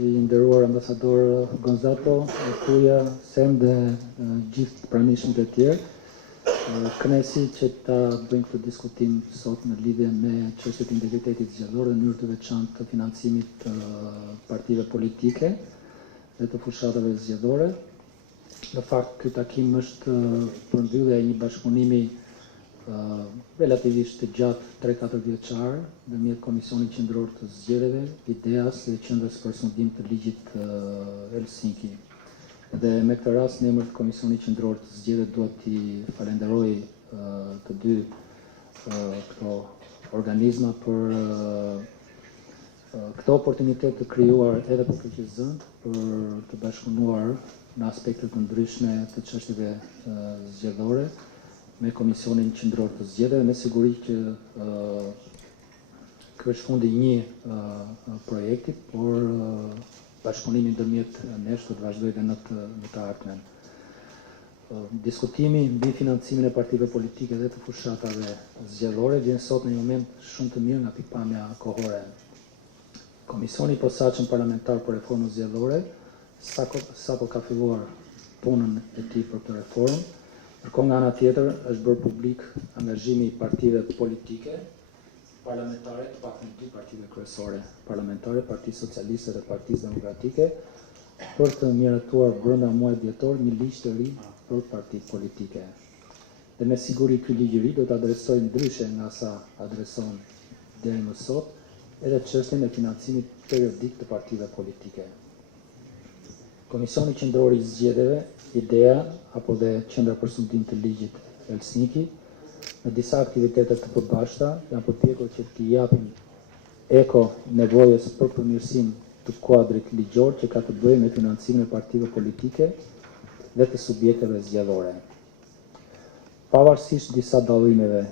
i nderuar ambasador Gonzato, Kuja, Sem dhe gjithë pranishmët e tjerë. Kënaqësi që ta bëjmë këtë diskutim sot në lidhje me çështjet e integritetit zgjedhor dhe mënyrë të veçantë të financimit të partive politike dhe të fushatave zgjedhore. Në fakt, ky takim është përmbyllja e një bashkëpunimi relativisht të gjatë 3-4 vjeçar ndërmjet Komisionit Qendror të Zgjedhjeve, IDEA-s dhe Qendrës për sundim të ligjit Helsinki. Dhe me këtë rast, në emër të Komisionit Qendror të Zgjedhjeve duhet t'i falenderoj të dy këto organizma për këtë oportunitet të krijuar edhe për KQZ-n për të bashkëpunuar në aspekte të ndryshme të çështjeve zgjedhore me Komisionin Qendror të Zgjedhjeve, me siguri që ky është fundi i një projekti, por bashkëpunimi ndërmjet nesh do të vazhdojë edhe në të ardhmen. Diskutimi mbi financimin e partive politike dhe të fushatave zgjedhore vjen sot në një moment shumë të mirë nga pikpamja kohore. Komisioni i posaçëm parlamentar për reformën zgjedhore sapo ka filluar punën e tij për këtë reformë. Ndërkohë nga ana tjetër është bërë publik angazhimi i partive politike parlamentare, të paktën dy partive kryesore parlamentare, Partisë Socialiste dhe Partisë Demokratike, për të miratuar brenda muajit dhjetor një ligj të ri për partitë politike. Dhe me siguri ky ligj i ri do të adresojë ndryshe nga sa adreson deri më sot edhe çështjen e financimit periodik të partive politike. Komisioni Qendror i Zgjedhjeve, IDEA apo dhe Qendra për sundim të ligjit Helsinki, në disa aktivitete të përbashkëta janë përpjekur që t'i japin eko nevojës për përmirësim të kuadrit ligjor që ka të bëjë me financimin e partive politike dhe të subjekteve zgjedhore. Pavarësisht disa dallimeve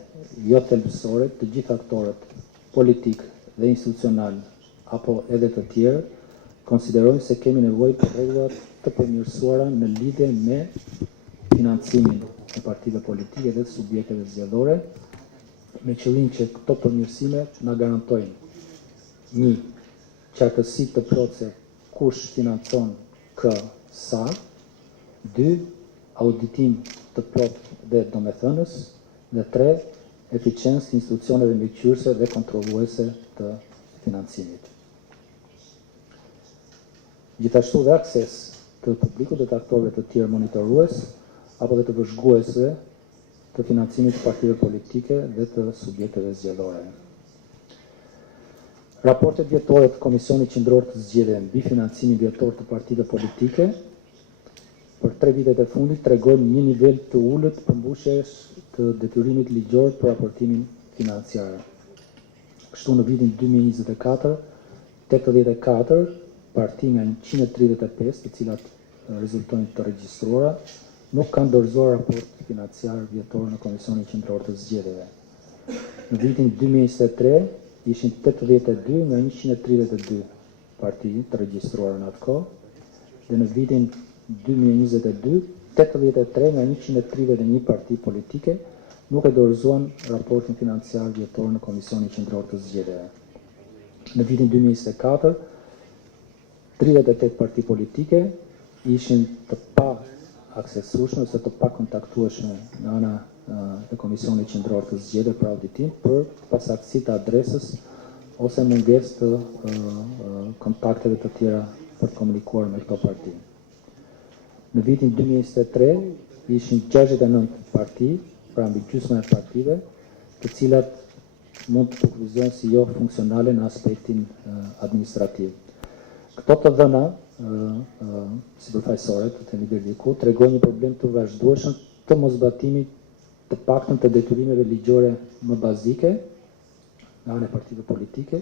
jo thelbësore, të gjithë aktorët politik dhe institucional apo edhe të tjerë konsiderojnë se kemi nevojë për rregulla të përmirësuara në lidhje me financimin e partive politike dhe të subjekteve zgjedhore, me qëllim që këto përmirësime na garantojnë një qartësi të plotë se kush financon kë sa, dy auditim të plotë dhe domethënës, dhe tre eficiencë të institucioneve mbikëqyrëse dhe kontrolluese të financimit. Gjithashtu dhe akses të publikut dhe të aktorëve të tjerë monitorues apo dhe të vëzhguesve të financimit të partive politike dhe të subjekteve zgjedhore. Raportet vjetore të Komisionit Qendror të Zgjedhjeve mbi financimin vjetor të partive politike për 3 vitet e fundit tregojnë një nivel të ulët përmbushjes të detyrimit ligjor për raportimin financiar. Kështu në vitin 2024, 84 parti nga 135, të cilat rezultojnë të regjistruara, nuk kanë dorëzuar raport financiar vjetor në Komisionin Qendror të Zgjedhjeve. Në vitin 2023 ishin 82 nga 132 parti të regjistruara në atë kohë, dhe në vitin 2022 83 nga 131 parti politike nuk e dorëzuan raportin financiar vjetor në Komisionin Qendror të Zgjedhjeve. Në vitin 2024 38 parti politike ishin të pa aksesueshme ose të pa kontaktueshme në ana e Komisionit Qendror të Zgjedhjeve për auditim për pasaktësi të adresës ose mungesë të kontakteve të tjera për të komunikuar me këto parti. Në vitin 2023 ishin 69 parti, pra mbi gjysma e partive, të cilat mund të përkufizojnë si jo funksionale në aspektin administrativ. Këto të dhëna sipërfaqësore të themi deri diku tregojnë një problem të vazhdueshëm të mosbatimit të paktën të detyrimeve ligjore më bazike nga ana e partive politike,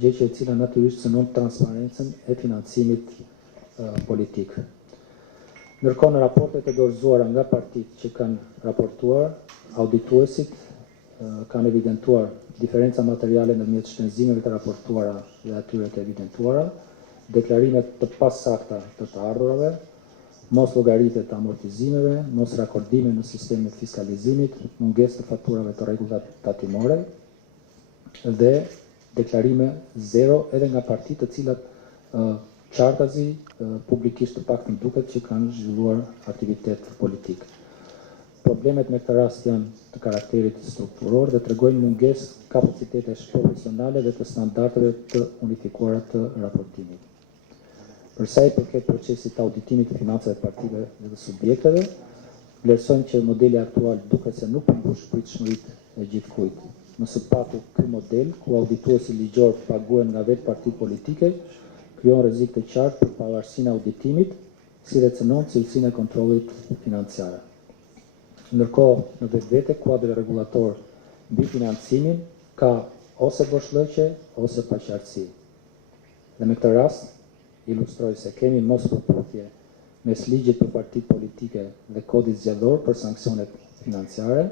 gjë që e cila natyrisht synon transparencën e financimit politik. Ndërkohë në raportet e dorëzuara nga partitë që kanë raportuar, audituesit kanë evidentuar diferenca materiale ndërmjet shpenzimeve të raportuara dhe atyre të evidentuara, deklarimet të pasakta të të ardhurave, mos llogaritje të amortizimeve, mos rakordime në sistemin e fiskalizimit, mungesë të faturave të rregullave tatimore dhe deklarime zero edhe nga partitë të cilat qartazi publikisht të paktën duket që kanë zhvilluar aktivitet politik. Problemet me këtë rast janë të karakterit strukturor dhe tregojnë mungesë kapacitetesh profesionale dhe të standardeve të unifikuara të raportimit. Për sa i përket procesit të auditimit të financave të partive dhe të subjekteve, vlerësojmë që modeli aktual duket se nuk përmbush pritshmëritë e gjithkujt. Më së patu, ky model, ku audituesi ligjor paguhen nga vetë partitë politike, krijon rrezik të qartë për pavarësinë e auditimit, si dhe cënon cilësinë e kontrollit financiar. Ndërkohë, në vetvete, kuadri rregullator mbi financimin ka ose boshllëqe ose paqartësi. Dhe në këtë rast, ilustroj se kemi mos përputhje mes ligjit për partitë politike dhe kodit zgjedhor për sanksionet financiare,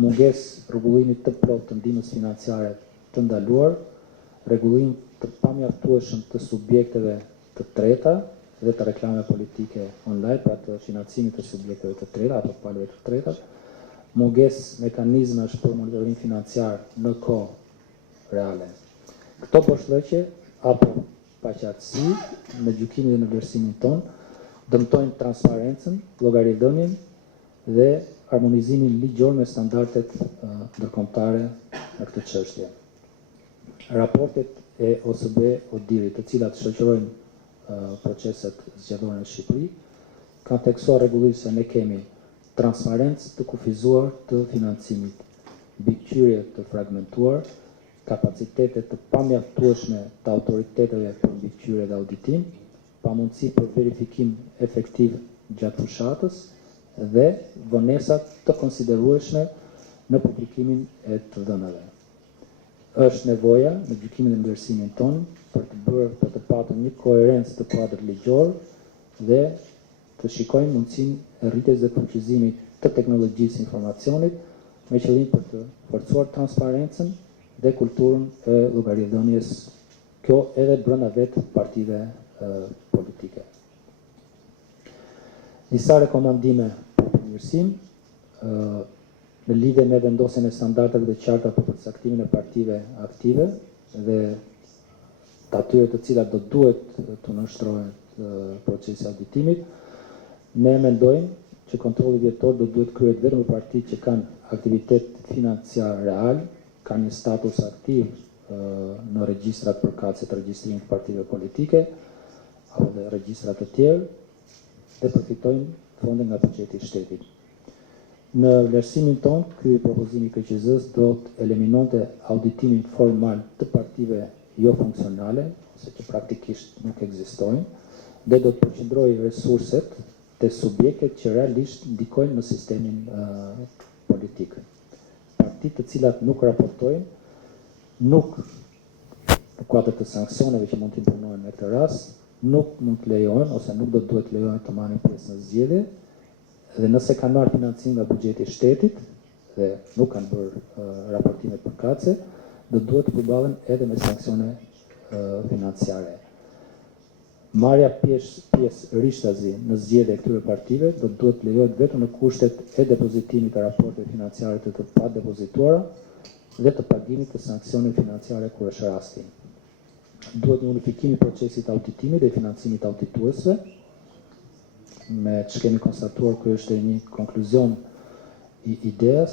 mungesë rregullimit të plotë të ndihmës financiare të ndaluar, rregullim të pamjaftueshëm të subjekteve të treta dhe të reklame politike online, pra të financimit të subjekteve të treta apo palëve të treta, mungesë mekanizmash për monitorim financiar në kohë reale. Këto boshllëqe apo paqartësi në gjykimin dhe në vlerësimin tonë dëmtojnë transparencën, llogaridhënien dhe harmonizimin ligjor me standardet ndërkombëtare në këtë çështje. Raportet e OSBE-ODIR-it, të cilat shoqërojnë proceset zgjedhore në Shqipëri, kanë teksuar rregullisht se ne kemi transparencë të kufizuar të financimit, mbikëqyrje të fragmentuar, kapacitete të pamjaftueshme të autoriteteve për mbikëqyrje dhe auditim, pamundësi për verifikim efektiv gjatë fushatës dhe vonesat të konsiderueshme në publikimin e të dhënave. Është nevoja në gjykimin dhe vlerësimin tonë për të patur një koherencë të kuadrit ligjor dhe të shikojmë mundësinë e rritjes dhe fuqizimit të teknologjisë informacionit me qëllim për të forcuar transparencën dhe kulturën e llogaridhënies, kjo edhe brenda vetë partive politike. Disa rekomandime për përmirësim në lidhje me vendosjen e standardeve të qarta për përcaktimin e partive aktive dhe të atyre të cilat do duhet të nënshtrohen procesi auditimit, ne mendojmë që kontrolli vjetor do duhet kryhet vetëm në partitë që kanë aktivitet financiar real, kanë një status aktiv në regjistrat përkatëse të regjistrimit të partive politike apo dhe regjistrat të tjerë dhe përfitojnë fonde nga buxheti i shtetit. Në vlerësimin tonë, ky propozim i KQZ-s do të eliminonte auditimin formal të partive jo funksionale, ose që praktikisht nuk ekzistojnë, dhe do të përqendrojë resurset të subjektet që realisht ndikojnë në sistemin politik. Partitë të cilat nuk raportojnë, nuk në kuadër të sanksioneve që mund të imponohen në këtë rast, nuk mund të lejohen ose nuk do të duhet lejohen të marrin pjesë në zgjedhje, dhe nëse kanë marrë financim nga buxheti i shtetit dhe nuk kanë bërë raportime përkatëse, do duhet të përballen edhe me sanksione financiare. Marrja pjesë rishtazi në zgjedhje këtyre partive do duhet lejohet vetëm në kushtet e depozitimit të raporteve financiare të padepozituara dhe të pagimit të sanksione financiare kur është rasti. Duhet një unifikim i procesit auditimit dhe financimit audituesve, me që kemi konstatuar kërë është një konkluzion i ideas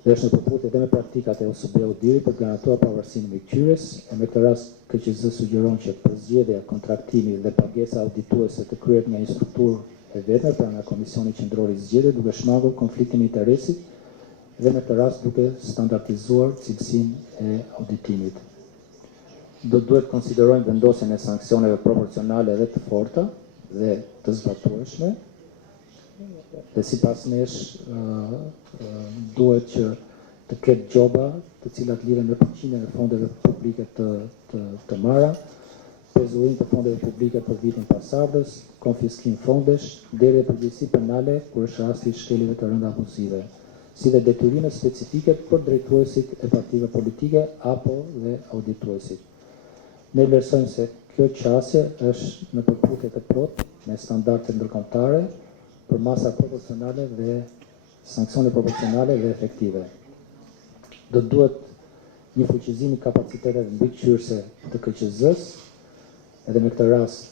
dhe është në përputhje edhe me praktikat e OSBE-ODIR-it për të garantuar pavarësinë e mbikëqyrjes, e me këtë rast KQZ sugjeron që përzgjedhja, kontraktimi dhe pagesa audituese të kryhet nga një strukturë e vetme, pra nga Komisioni Qendror i Zgjedhjeve, duke shmangur konfliktin e interesit dhe me këtë rast duke standardizuar cilësinë e auditimit. Do duhet konsiderojmë vendosjen e sanksioneve proporcionale dhe të forta dhe të zbatueshme, dhe sipas nesh duhet që të ketë gjoba të cilat lidhen me përqindjen e fondeve publike të marra, pezullim të fondeve publike për vitin pasardhës, konfiskim fondesh, deri e përgjegjësi penale kur është rasti i shkeljeve të rënda abuzive, si dhe detyrime specifike për drejtuesit e partive politike apo dhe audituesit. Ne vlerësojmë se kjo qasje është në përputhje të plotë me standarde ndërkombëtare për masa proporcionale dhe sanksione proporcionale dhe efektive. Do duhet një fuqizim i kapaciteteve mbikëqyrëse të KQZ-s, edhe me këtë rast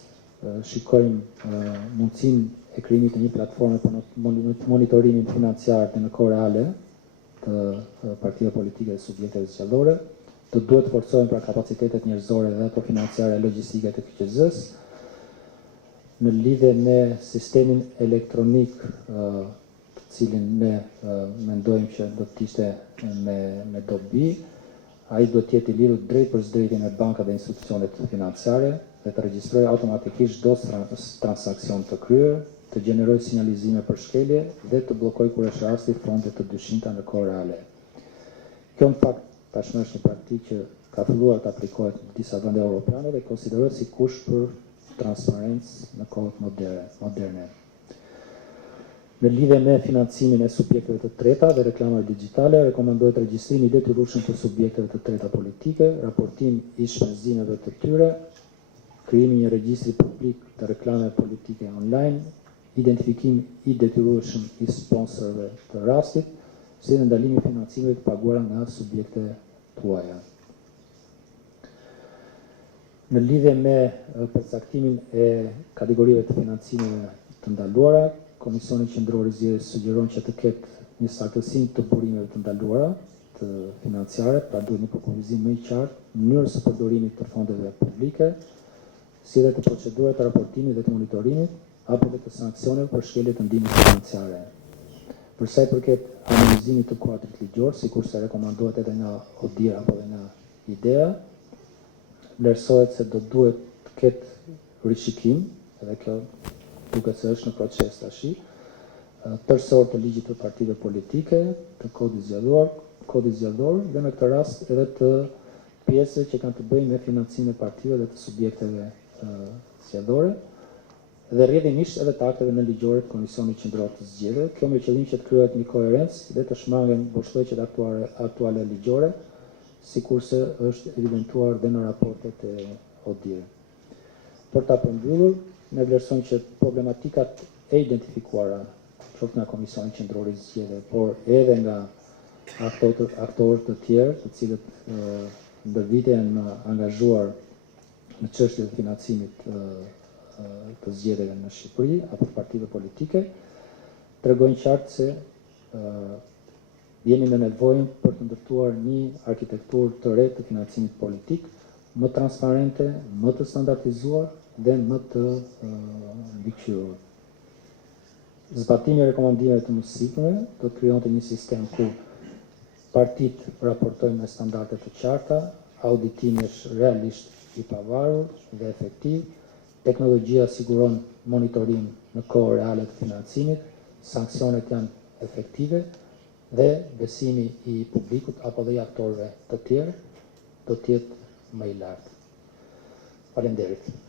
shikojmë mundësinë e krijimit të një platforme për monitorimin financiar në kohë reale të partive politike dhe subjekteve zgjedhore. Të duhet të forcojmë pra kapacitetet njerëzore dhe ato financiare e logjistike të KQZ-s në lidhje me sistemin elektronik të cilin ne mendojmë që do të ishte me dobi. Ai do të jetë i lidhur drejt për drejtë me bankat dhe institucionet financiare dhe të regjistrojë automatikisht çdo transakcion të kryer, të gjenerojë sinjalizime për shkelje dhe të bllokojë kur është rasti fonde të dyshinta në kohë reale. Kjo në fakt tashmë është një praktikë që ka filluar të aplikohet në disa vende europiane dhe konsiderohet si kusht për transparencë në kohët moderne. Në lidhje me financimin e subjekteve të treta dhe reklamave digjitale, rekomandohet regjistrimi i detyrueshëm të subjekteve të treta politike, raportim i shpenzimeve të tyre, krijimi i një regjistri publik të reklameve politike online, identifikim i detyrueshëm i sponsorëve të rastit, si dhe ndalimi i financimeve të paguara nga subjekte tuaja. Në lidhje me përcaktimin e kategorive të financimeve të ndaluara, Komisioni Qendror i Zgjedhjes sugjeron që të ketë një saktësim të burimeve të ndaluara të financiare, pra duhet një përkufizim më i qartë në mënyrën e përdorimit të fondeve publike, si dhe të procedurave të raportimit dhe të monitorimit, apo dhe të sanksioneve për shkelje të ndihmës financiare. Për sa i përket harmonizimit të kuadrit ligjor, sikurse rekomandohet edhe nga ODIHR apo edhe nga IDEA, vlerësohet se do duhet të ketë rishikim, edhe kjo duket se është në proces tash, tërësor të ligjit të partive politike, të kodit zgjedhor dhe në këtë rast edhe të pjesëve që kanë të bëjnë me financimin e partive dhe të subjekteve zgjedhore, dhe rrjedhimisht edhe të akteve në ligjore të Komisionit Qendror të Zgjedhjeve, kjo me qëllim që të krijohet një koherencë dhe të shmangen boshllëqet aktuale ligjore, sikurse është evidentuar dhe në raportet e ODIHR. Për ta përmbyllur, ne vlerësojmë që problematikat e identifikuara qoftë nga Komisioni Qendror i Zgjedhjeve, por edhe nga aktorë të tjerë, të cilët ndër vite janë angazhuar në çështje të financimit të zgjedhjeve në Shqipëri apo partive politike, tregojnë qartë se jemi në nevojë për të ndërtuar një arkitekturë të re të financimit politik, më transparente, më të standardizuar dhe më të mbikëqyrur. Zbatimi i rekomandimeve të mësipërve do të krijonte një sistem ku partitë raportojnë me standarde të qarta, auditimi është realisht i pavarur dhe efektiv, teknologjia siguron monitorim në kohë reale të financimit, sanksionet janë efektive dhe besimi i publikut apo dhe i aktorëve të tjerë do të jetë më i lartë. Faleminderit.